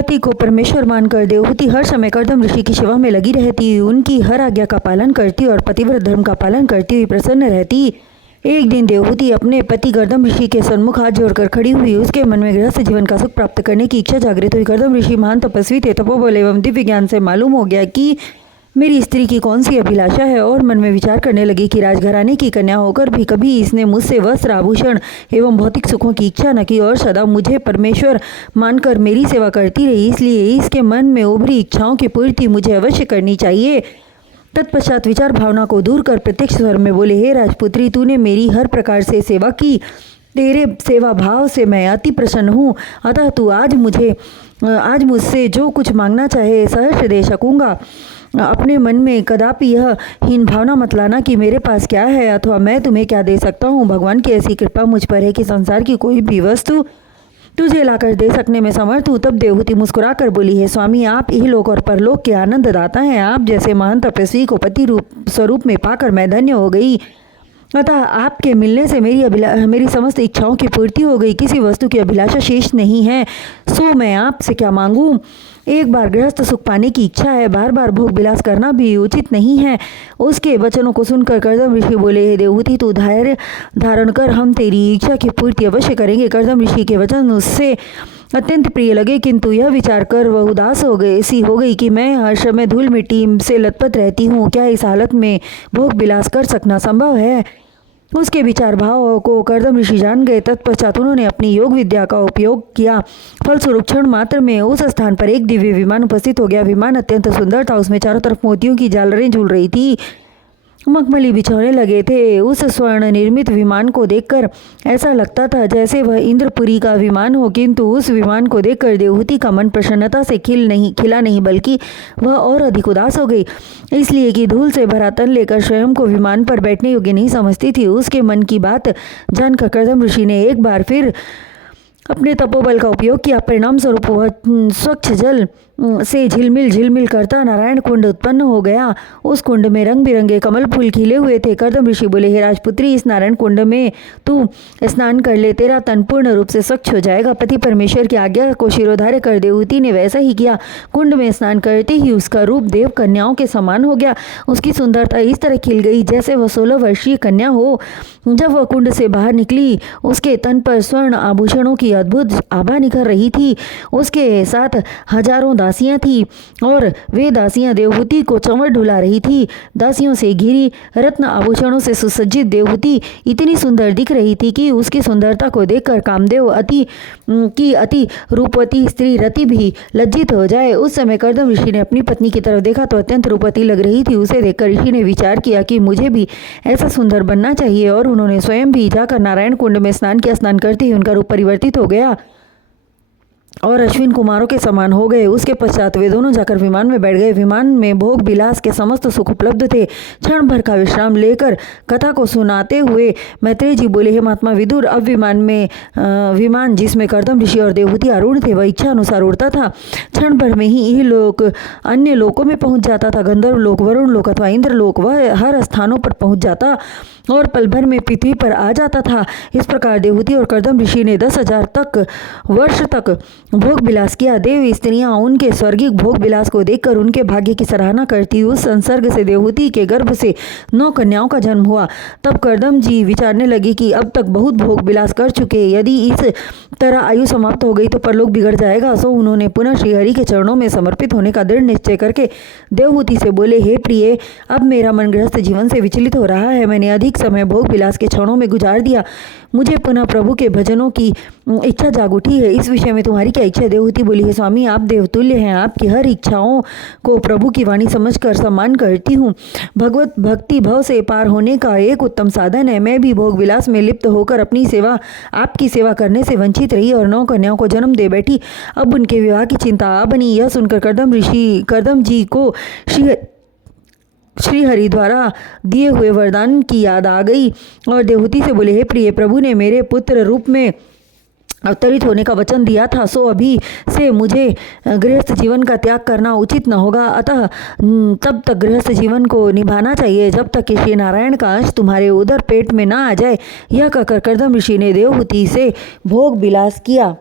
पति को परमेश्वर मानकर देवहूति हर समय कर्दम ऋषि की सेवा में लगी रहती, उनकी हर आज्ञा का पालन करती और पतिव्रत धर्म का पालन करती हुई प्रसन्न रहती। एक दिन देवहूति अपने पति कर्दम ऋषि के सन्मुख हाथ जोड़कर खड़ी हुई। उसके मन में गृहस्थ जीवन का सुख प्राप्त करने की इच्छा जागृत हुई। कर्दम ऋषि महान तपस्वी थे। तपोबल एवं दिव्य ज्ञान से मालूम हो गया कि मेरी स्त्री की कौन सी अभिलाषा है, और मन में विचार करने लगी कि राजघराने की कन्या होकर भी कभी इसने मुझसे वस्त्र आभूषण एवं भौतिक सुखों की इच्छा न की और सदा मुझे परमेश्वर मानकर मेरी सेवा करती रही। इसलिए इसके मन में उभरी इच्छाओं की पूर्ति मुझे अवश्य करनी चाहिए। तत्पश्चात विचार भावना को दूर कर प्रत्यक्ष स्वर में बोले, हे राजपुत्री, तूने मेरी हर प्रकार से सेवा की, तेरे सेवा भाव से मैं अति प्रसन्न हूँ। अतः तू आज मुझसे जो कुछ मांगना चाहे सहर्ष दे सकूँगा। अपने मन में कदापि यह हीन भावना मत लाना कि मेरे पास क्या है अथवा मैं तुम्हें क्या दे सकता हूँ। भगवान की ऐसी कृपा मुझ पर है कि संसार की कोई भी वस्तु तुझे लाकर दे सकने में समर्थ हूँ। तब देवहूति मुस्कुरा कर बोली, है स्वामी, आप इहलोक और परलोक के आनंद दाता हैं। आप जैसे महान तपस्वी को पति रूप स्वरूप में पाकर मैं धन्य हो गई। अतः आपके मिलने से मेरी समस्त इच्छाओं की पूर्ति हो गई। किसी वस्तु की अभिलाषा शेष नहीं है, सो मैं आपसे क्या मांगूं। एक बार गृहस्थ सुख पाने की इच्छा है, बार बार भोग विलास करना भी उचित नहीं है। उसके वचनों को सुनकर कर्दम ऋषि बोले, हे देवहूति, तू धैर्य धारण कर, हम तेरी इच्छा की पूर्ति अवश्य करेंगे। कर्दम ऋषि के वचन उससे अत्यंत प्रिय लगे, किंतु यह विचार कर वह उदास हो गई कि मैं हर समय धूल मिट्टी से लथपथ रहती हूँ। क्या इस हालत में भोग विलास कर सकना संभव है। उसके विचार भाव को कर्दम ऋषि जान गए। तत्पश्चात उन्होंने अपनी योग विद्या का उपयोग किया। फलस्वरूप क्षण मात्र में उस स्थान पर एक दिव्य विमान उपस्थित हो गया। विमान अत्यंत सुंदर था। उसमें चारों तरफ मोतियों की झालरें झूल रही थी, मखमली बिछौने लगे थे। उस स्वर्ण निर्मित विमान को देखकर ऐसा लगता था जैसे वह इंद्रपुरी का विमान हो, किंतु उस विमान को देखकर देवहूति का मन प्रसन्नता से खिला नहीं बल्कि वह और अधिक उदास हो गई, इसलिए कि धूल से भरा तन लेकर स्वयं को विमान पर बैठने योग्य नहीं समझती थी। उसके मन की बात जानकर कर्दम ऋषि ने एक बार फिर अपने तपोबल का उपयोग किया। परिणाम स्वरूप वह स्वच्छ जल से झिलमिल करता नारायण कुंड उत्पन्न हो गया। उस कुंड में रंग बिरंगे कमल फूल खिले हुए थे। कर्दम ऋषि बोले, हे राजपुत्री, इस नारायण कुंड में तू स्नान कर ले, तेरा तन पूर्ण रूप से स्वच्छ हो जाएगा। पति परमेश्वर की आज्ञा को शिरोधार्य कर देवहूति ने वैसा ही किया। कुंड में स्नान करते ही उसका रूप देव कन्याओं के समान हो गया। उसकी सुंदरता इस तरह खिल गई जैसे वह 16 वर्षीय कन्या हो। जब वह कुंड से बाहर निकली, उसके तन पर स्वर्ण आभूषणों की अद्भुत आभा निखर रही थी। उसके साथ हजारों दासियां थी और वे दासियां देवहूति को चंवर ढुला रही थी। दासियों से घिरी रत्न आभूषणों से सुसज्जित देवहूति इतनी सुंदर दिख रही थी कि उसकी सुंदरता को देखकर कामदेव अति रूपवती स्त्री रति भी लज्जित हो जाए। उस समय कर्दम ऋषि ने अपनी पत्नी की तरफ देखा तो अत्यंत रूपवती लग रही थी। उसे देखकर ऋषि ने विचार किया कि मुझे भी ऐसा सुंदर बनना चाहिए, और उन्होंने स्वयं भी जाकर नारायण कुंड में स्नान किया। स्नान करते ही उनका रूप परिवर्तित हो गया और अश्विन कुमारों के समान हो गए। उसके पश्चात वे दोनों जाकर विमान में बैठ गए। विमान में भोग विलास के समस्त सुख उपलब्ध थे। क्षण भर का विश्राम लेकर कथा को सुनाते हुए मैत्रेय जी बोले, हे महात्मा विदुर, अब विमान जिसमें कर्दम ऋषि और देवहूति आरूढ़ थे वह इच्छा अनुसार उड़ता था। क्षण भर में ही यह लोक अन्य लोकों में पहुंच जाता था। गंधर्व लोक, वरुण लोक अथवा इंद्र लोक, वह हर स्थानों पर पहुंच जाता और पल भर में पृथ्वी पर आ जाता था। इस प्रकार देवहूति और कर्दम ऋषि ने 10,000 वर्ष तक भोग विलास किया। देव स्त्रियां उनके स्वर्गिक भोग विलास को देखकर उनके भाग्य की सराहना करती। उस संसर्ग से देवहूति के गर्भ से 9 कन्याओं का जन्म हुआ। तब कर्दम जी विचारने लगे कि अब तक बहुत भोग विलास कर चुके, यदि इस तरह आयु समाप्त हो गई तो परलोक बिगड़ जाएगा। सो उन्होंने पुनः श्रीहरि के चरणों में समर्पित होने का दृढ़ निश्चय करके देवहूति से बोले, हे प्रिय, अब मेरा मन गृहस्थ जीवन से विचलित हो रहा है। मैंने अधिक समय भोग विलास के क्षणों में गुजार दिया। मुझे पुनः प्रभु के भजनों की इच्छा जाग उठी है। इस विषय में तुम्हारी क्या इच्छा है। देवहूति बोली, है स्वामी, आप देवतुल्य हैं। आपकी हर इच्छाओं को प्रभु की वाणी समझकर सम्मान करती हूँ। भगवत भक्ति भव से पार होने का एक उत्तम साधन है। मैं भी भोग विलास में लिप्त होकर आपकी सेवा करने से वंचित रही और 9 कन्याओं को जन्म दे बैठी। अब उनके विवाह की चिंता आ बनी। यह सुनकर कर्दम जी को श्री हरि द्वारा दिए हुए वरदान की याद आ गई और देवहूति से बोले, हे प्रिय, प्रभु ने मेरे पुत्र रूप में अवतरित होने का वचन दिया था, सो अभी से मुझे गृहस्थ जीवन का त्याग करना उचित न होगा। अतः तब तक गृहस्थ जीवन को निभाना चाहिए जब तक कि श्री नारायण का अंश तुम्हारे उदर पेट में ना आ जाए। यह कहकर कर्दम ऋषि ने देवहूति से भोग विलास किया।